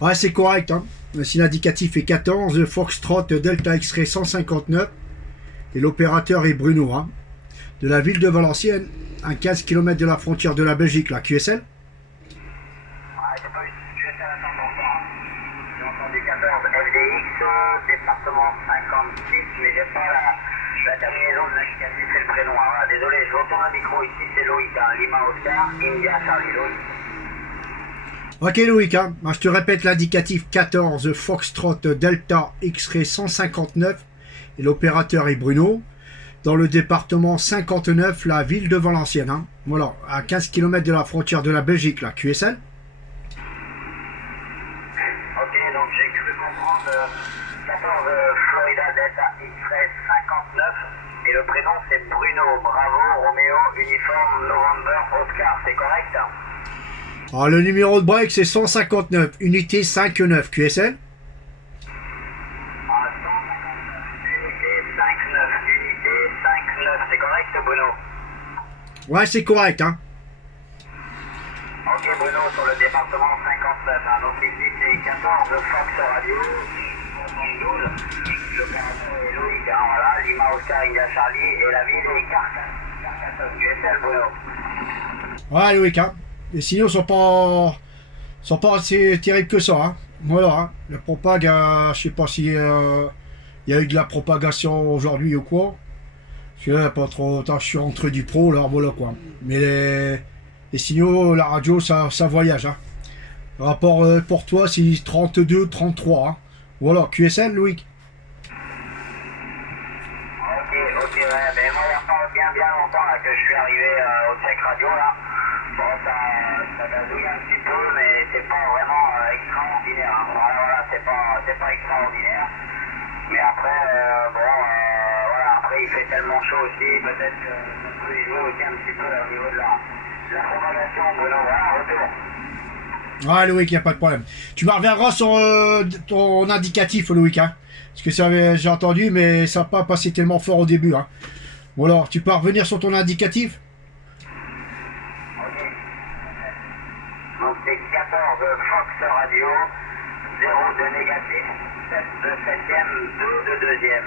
Ouais, c'est correct. Hein. Si l'indicatif est 14, Foxtrot Delta X-Ray 159 et l'opérateur est Bruno, hein, de la ville de Valenciennes, à 15 km de la frontière de la Belgique, la QSL. J'ai pas eu QSL à 100%. J'ai entendu 14 FDX, département 56, mais j'ai pas la terminaison de l'indicatif et le prénom. Alors, voilà, désolé, je retourne un micro ici, c'est Loïc, hein, Lima Oscar, India Charlie, Loïc. Ok Loïc, hein. Je te répète l'indicatif 14 Foxtrot Delta X-Ray 159 et l'opérateur est Bruno, dans le département 59, la ville de Valenciennes. Hein. Voilà, à 15 km de la frontière de la Belgique, la QSL. Ok, donc j'ai cru comprendre 14 Florida Delta X-Ray 59 et le prénom c'est Bruno, Bravo, Roméo, Uniforme, November, Oscar, c'est correct? Alors, le numéro de break c'est 159, unité 59, QSL. C'est correct, Bruno? Ouais, c'est correct, hein. Ok, Bruno, sur le département 59. Hein. Donc ici, c'est 14 Fox Radio, 72. L'opérateur est Loïc, hein, voilà. Lima Oscar, India Charlie. Et la ville est Carcassonne, QSL, Bruno. Ouais, Loïc, hein. Les signaux sont pas assez terribles que ça, hein. Voilà, hein. La propague, je sais pas si y a eu de la propagation aujourd'hui ou quoi. Parce que là, pas trop, je suis rentré du pro, là, voilà quoi. Mais les signaux, la radio, ça voyage. Hein. Le rapport pour toi, c'est 32, 33. Hein. Voilà, QSL, Loïc. Ok, ouais, mais moi, il n'y a pas bien longtemps là, que je suis arrivé au Tech Radio, là. Bon, ça gazouille un petit peu, mais c'est pas vraiment extraordinaire. Hein. Voilà, c'est pas extraordinaire. Mais après, après il fait tellement chaud aussi, peut-être que ça peut y jouer aussi un petit peu au niveau de la propagation. Bruno, voilà, retour. Ouais, Loïc, il n'y a pas de problème. Tu me reviendras sur ton indicatif, Loïc. Hein. Parce que j'ai entendu, mais ça n'a pas passé tellement fort au début. Hein. Bon alors, tu peux revenir sur ton indicatif? Ok. Donc c'est 14 Fox Radio, 0 de négatif, 7 de 7e, 2 de 2e.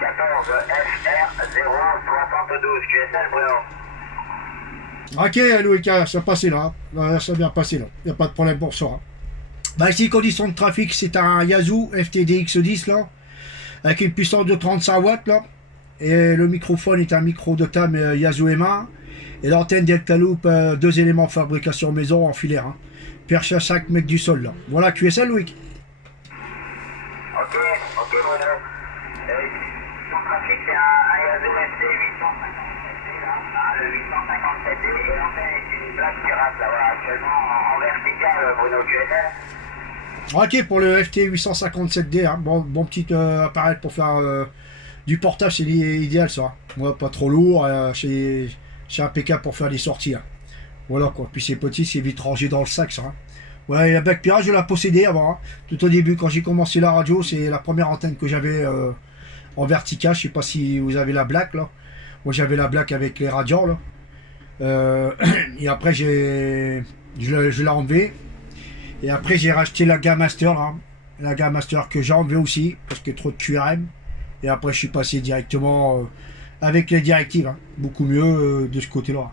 14 FR 0 72 QSL, Bruno. Ok, Loïc, ça a passé là. Ça a bien passé là. Il n'y a pas de problème pour ça. Hein. Bah, ici, conditions de trafic, c'est un Yazoo FTDX10 là, avec une puissance de 35 watts là. Et le microphone est un micro de tam Yazoo M1. Et l'antenne Delta Loop, 2 éléments de fabrication maison en filaire. Hein. Perche à 5 mètres du sol là. Voilà, QSL, Loïc. Ok, Bruno. Son trafic, c'est un Yazoo FT 857D là, le 857D, et l'antenne est une Black Pirate là, voilà, actuellement en verticale, Bruno, QSL. Ok, pour le FT 857D, hein. Bon petit appareil pour faire du portage, c'est idéal ça. Moi, pas trop lourd, c'est impeccable pour faire des sorties. Hein. Voilà quoi, puis c'est petit, c'est vite rangé dans le sac ça. Hein. Ouais, la Black Pirate, je l'ai possédée avant. Hein. Tout au début, quand j'ai commencé la radio, c'est la première antenne que j'avais en vertical. Je sais pas si vous avez la Black là. Moi j'avais la Black avec les radios là. Et après je l'ai enlevé. Et après j'ai racheté la gamme Master là. La gamme Master que j'ai enlevé aussi parce que trop de QRM. Et après je suis passé directement avec les directives. Hein. Beaucoup mieux de ce côté là.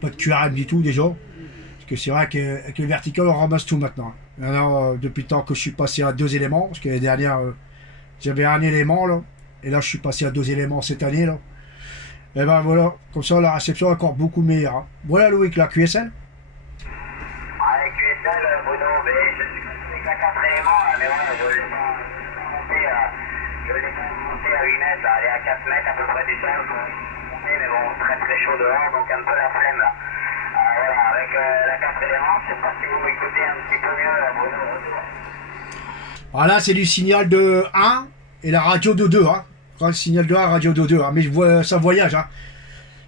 Pas de QRM du tout déjà. Parce que c'est vrai qu'avec les verticales on ramasse tout maintenant. Maintenant depuis le temps que je suis passé à 2 éléments. Parce que l'année dernière j'avais un élément là. Et là je suis passé à 2 éléments cette année là. Et ben voilà, comme ça la réception est encore beaucoup meilleure. Hein. Voilà Loïc, la QSL. Avec QSL, Bruno, mais je suis avec la 4 éléments, mais voilà, je l'ai pas monté à 8 mètres, là, elle est à 4 mètres à peu près du sol, mais bon, très chaud dehors, donc un peu la flemme là. Voilà, avec la 4 éléments, je sais pas si vous m'écoutez un petit peu mieux, Bruno, retour. Voilà, c'est du signal de 1 et la radio de 2. Hein. Le signal de 1, radio de 2. Hein. Mais ça voyage. Hein.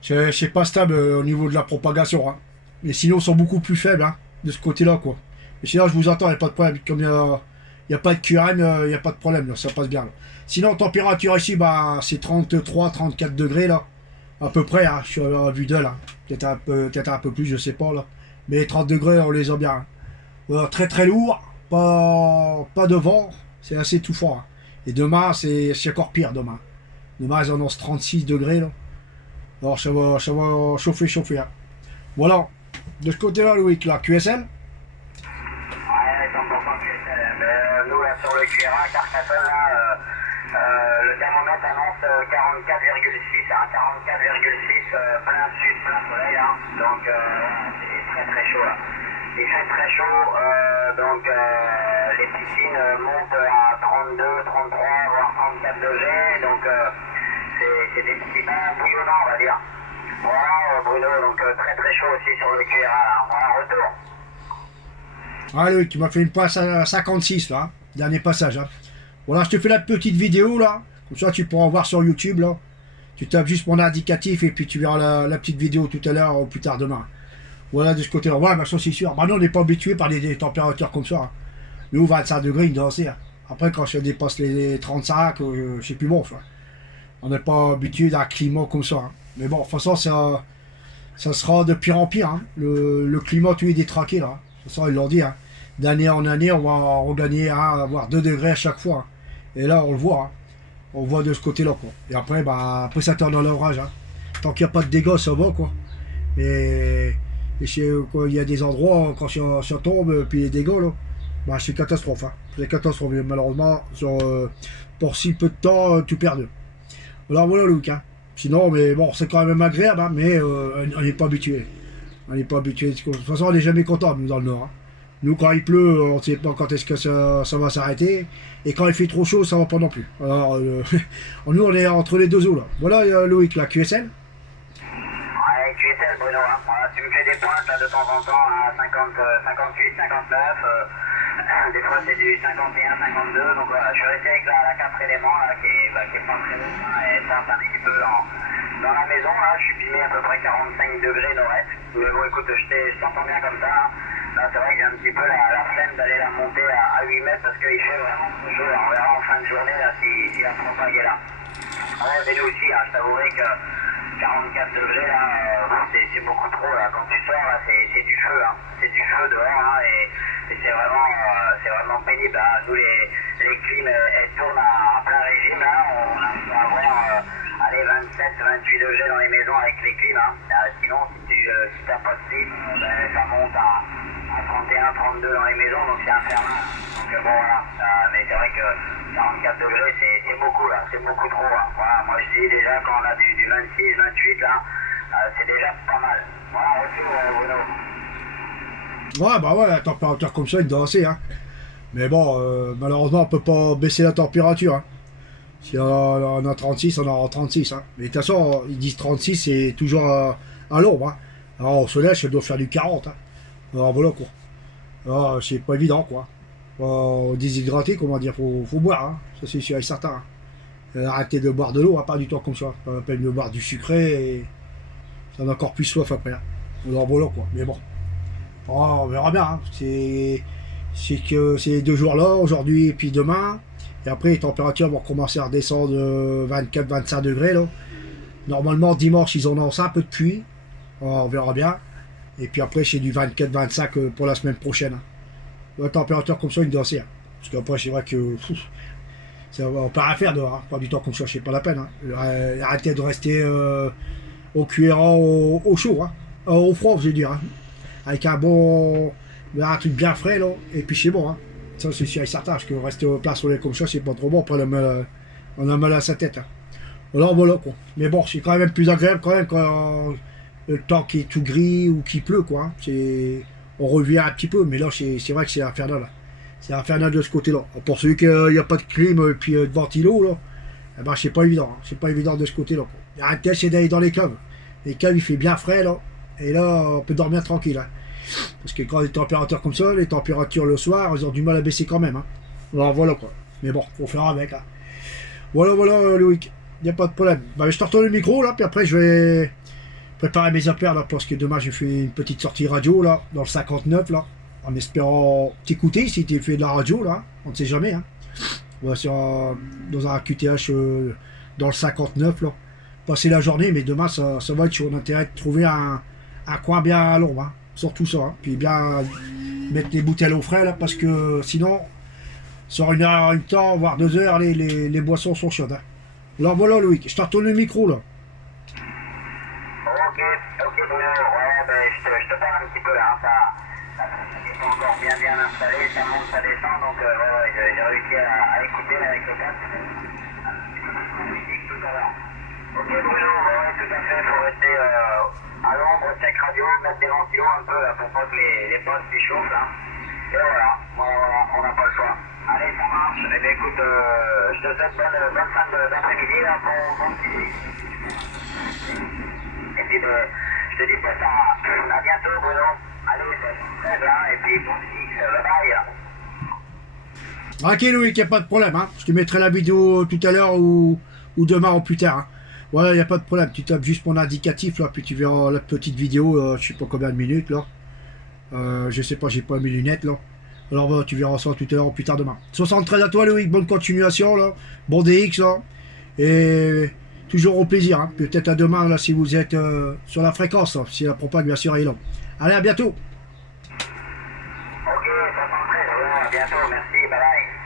C'est pas stable au niveau de la propagation. Hein. Les signaux sont beaucoup plus faibles hein, de ce côté-là. Quoi. Et sinon, je vous entends, il n'y a pas de problème. Comme il n'y a pas de QRM, il n'y a pas de problème. Là, ça passe bien. Là. Sinon, température ici, bah, c'est 33, 34 degrés. Là, à peu près. Hein. Je suis à vue d'œil. Peut-être un peu plus, je sais pas. Là. Mais les 30 degrés, on les a bien. Hein. Très lourd. pas de vent, c'est assez tout fort. Hein. Et demain, c'est encore pire demain. Demain, ils annoncent 36 degrés là. Alors ça va chauffer. Hein. Voilà. De ce côté-là, Loïc, là, QSL. Ouais, 100% QSL. Mais nous, là, sur le QRA, Carcassonne, là, le thermomètre annonce 44,6, hein, 44,6, plein sud, plein soleil, hein. Donc, c'est très très chaud, là. Il fait très chaud, donc les piscines montent à 32, 33, voire 34 degrés, donc c'est des petits bains bouillonnants, on va dire. Voilà, Bruno, donc très très chaud aussi sur le QRA, hein. Voilà, retour. Ah Loïc, tu m'as fait une passe à 56 là, hein. Dernier passage. Hein. Voilà, je te fais la petite vidéo là, comme ça tu pourras en voir sur YouTube là. Tu tapes juste mon indicatif et puis tu verras la petite vidéo tout à l'heure ou plus tard demain. Voilà de ce côté-là. Ouais, mais ça c'est sûr. Bah non, on n'est pas habitué par des températures comme ça. Hein. Nous, 25 degrés, il danse. Hein. Après, quand ça dépasse les 35, c'est plus bon. Enfin. On n'est pas habitué à un climat comme ça. Hein. Mais bon, de toute façon, ça sera de pire en pire. Hein. Le climat, tout est détraqué là. De toute façon, ils l'ont dit. Hein. D'année en année, on va regagner à avoir 2 degrés à chaque fois. Hein. Et là, on le voit. Hein. On voit de ce côté-là. Quoi. Et après, après ça tourne dans l'orage. Hein. Tant qu'il n'y a pas de dégâts, ça va. Quoi. Et il y a des endroits, quand ça tombe, puis les dégâts, là, bah, c'est catastrophe. Hein. C'est catastrophe. Malheureusement, pour si peu de temps, tout perdu. Alors voilà, Luc. Hein. Sinon, mais bon, c'est quand même agréable, hein, mais on n'est pas habitué. On n'est pas habitué. De toute façon, on n'est jamais content, nous, dans le Nord. Hein. Nous, quand il pleut, on ne sait pas quand est-ce que ça va s'arrêter. Et quand il fait trop chaud, ça ne va pas non plus. Alors, nous, on est entre les deux eaux, là. Voilà, Loïc, la QSL. Ouais, QSL, Bruno, hein. Voilà, tu me fais des pointes, là, de temps en temps, à 50, 58, 59. Des fois, c'est du 51, 52. Donc voilà, je suis resté avec la 4 éléments, là, qui est pas très bon. Hein, et ça, un petit peu dans la maison, là. Je suis pimé à peu près 45 degrés nord-est. Mais bon, écoute, je t'entends bien comme ça. Hein. Là, c'est vrai que j'ai un petit peu la flemme d'aller la monter à 8 mètres parce qu'il fait vraiment chaud. On verra en fin de journée là, si la propague est là. Ouais, mais nous aussi, hein, je t'avouerai que 44 degrés, là, c'est beaucoup trop. Là. Quand tu sors, là, c'est du feu. Hein. C'est du feu dehors hein, et c'est vraiment pénible. Hein. Nous, les clims, elles tournent à plein régime. Là. On a pu avoir 27, 28 degrés dans les maisons avec les clims. Hein. Sinon, si t'as pas de clim, ça monte à 31, 32 dans les maisons, donc c'est infernal. Donc bon voilà, mais c'est vrai que 44 degrés c'est beaucoup là, c'est beaucoup trop. Hein. Voilà, moi je dis déjà quand on a du 26, 28 là, c'est déjà pas mal. Voilà, retour Bruno. Ouais, bah ouais, la température comme ça, il doit danser. Hein. Mais bon, malheureusement, on peut pas baisser la température. Hein. Si on a 36, on aura 36. Hein. Mais de toute façon, ils disent 36, c'est toujours à l'ombre. Hein. Alors au soleil, ça doit faire du 40. Hein. Alors voilà quoi. Alors c'est pas évident quoi. Déshydraté, comment dire, faut boire. Hein. Ça c'est sûr et certain. Hein. Arrêtez de boire de l'eau, hein, pas du tout comme ça. Pas la peine de boire du sucré et ça en a encore plus soif après. Hein. Alors voilà quoi. Mais bon. On verra bien. Hein. C'est que ces 2 jours-là, aujourd'hui et puis demain. Et après, les températures vont commencer à redescendre de 24-25 degrés. Là. Normalement, dimanche, ils en ont un peu de pluie. Alors, on verra bien. Et puis après, c'est du 24-25 pour la semaine prochaine. Hein. La température comme ça, une danse. Hein. Parce qu'après, c'est vrai que on peut rien faire dehors. Hein. Pas du temps comme ça, c'est pas la peine. Hein. Arrêtez de rester au cuirant, au chaud. Hein. Au froid, je veux dire. Hein. Avec un truc bien frais. Là. Et puis c'est bon. Hein. Ça, c'est sûr et certain. Parce que rester au plein soleil comme ça, c'est pas trop bon. Après, on a mal à sa tête. Hein. Alors voilà quoi. Mais bon, c'est quand même plus agréable quand même quand le temps qui est tout gris ou qui pleut quoi. On revient un petit peu, mais là c'est vrai que c'est infernal. Là. C'est infernal de ce côté-là. Pour celui qui n'y a pas de clim et puis de ventilo, là, eh ben, c'est pas évident. Hein. C'est pas évident de ce côté-là. Arrêtez, c'est d'aller dans les caves. Les caves, il fait bien frais là. Et là, on peut dormir tranquille. Hein. Parce que quand les températures comme ça, les températures le soir, elles ont du mal à baisser quand même. Hein. Alors voilà quoi. Mais bon, faut faire avec. Hein. Voilà, Loïc. Il n'y a pas de problème. Bah, je te retourne le micro là, puis après je vais préparer mes affaires là, parce que demain j'ai fait une petite sortie radio là, dans le 59 là, en espérant t'écouter si tu fais de la radio là, on ne sait jamais. Hein. On va dans un QTH dans le 59 là, passer la journée, mais demain ça va être sur l'intérêt de trouver un coin bien à l'ombre, hein. Surtout ça, hein. Puis bien mettre les bouteilles au frais là, parce que sinon, sur 1 heure, une temps, voire 2 heures, les boissons sont chaudes. Hein. Alors voilà Loïc, je te retourne le micro là. Ok, Bruno, ouais, ben, je te parle un petit peu là, hein, ça c'est pas encore bien installé, ça monte, ça descend, donc ouais, j'ai réussi à écouter là, avec le casque. Un petit peu de musique tout à l'heure. Ok Bruno, ouais, tout à fait, faut rester à l'ombre, check radio, mettre des ventilos un peu là, pour pas que les postes ils chauffent là. Et voilà, on n'a pas le choix. Allez, ça marche. Eh bien écoute, je te souhaite bonne fin d'après-midi là, bon petit. Et puis je te dis peut-être à bientôt Bruno. Allez, très bien, et puis bon petit, bye. Ok Loïc, y a pas de problème. Hein. Je te mettrai la vidéo tout à l'heure ou demain ou plus tard. Hein. Voilà, y a pas de problème. Tu tapes juste mon indicatif là, puis tu verras la petite vidéo, je sais pas combien de minutes là. Je sais pas, j'ai pas mes lunettes là. Alors voilà, tu verras ça tout à l'heure ou plus tard demain. 73 à toi Loïc, bonne continuation là. Bon DX là. Et toujours au plaisir. Hein. Peut-être à demain là si vous êtes sur la fréquence, là, si la propague bien sûr est là. Allez, à bientôt. Ok, 73, à bientôt, merci, bye bye.